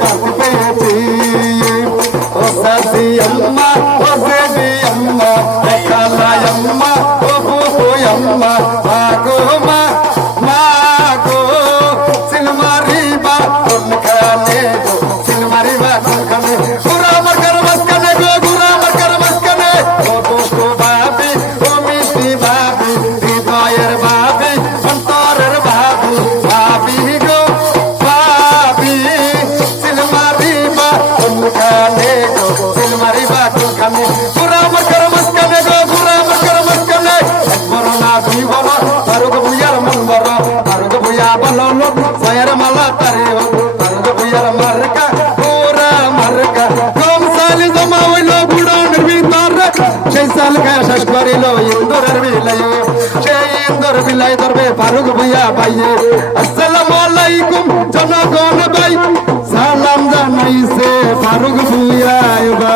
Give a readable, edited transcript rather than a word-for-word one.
পাখি পেয়েছি ও সাসি আম্মা ও বেবি আম্মা ও খালা আম্মা ও ফুফু আম্মা মা গো মা মা গো সিলমারি বা কোনখানে গো সিলমারি বা কোনখানে গুরা আমার ঘর মাঝখানে গো গুরা আমার ঘর মাঝখানে ও দুষ্টু ভাবি ও মিষ্টি ভাবি হৃদয়ের ভাবি অন্তরের ভাবি ভাবি গো ভাবি সিলমারি বা কোনখানে গো সিলমারি বা কোনখানে গুরা আমার ঘর মাঝখানে গো গুরা আমার ঘর মাঝখানে এক বড় না দুই বড় ফারুক ভুইয়ার মন বড় ফারুক ভুইয়া বলো লোক ছয়ের মালা তারে ফারুক ভুইয়ার মার্কা পুরা মার্কা কম সালি জমা হইল বুড়ানের ভিতরে সেই সাল খায় শেষ করিল ইন্দুরের বিলাই সেই ইন্দুর বিলাই ধরবে ফারুক ভুইয়া ভাইয়ে আসসালামু আলাইকুম জনগণ ভাই সালাম জানাইছে ফারুক ভুইয়া ভাই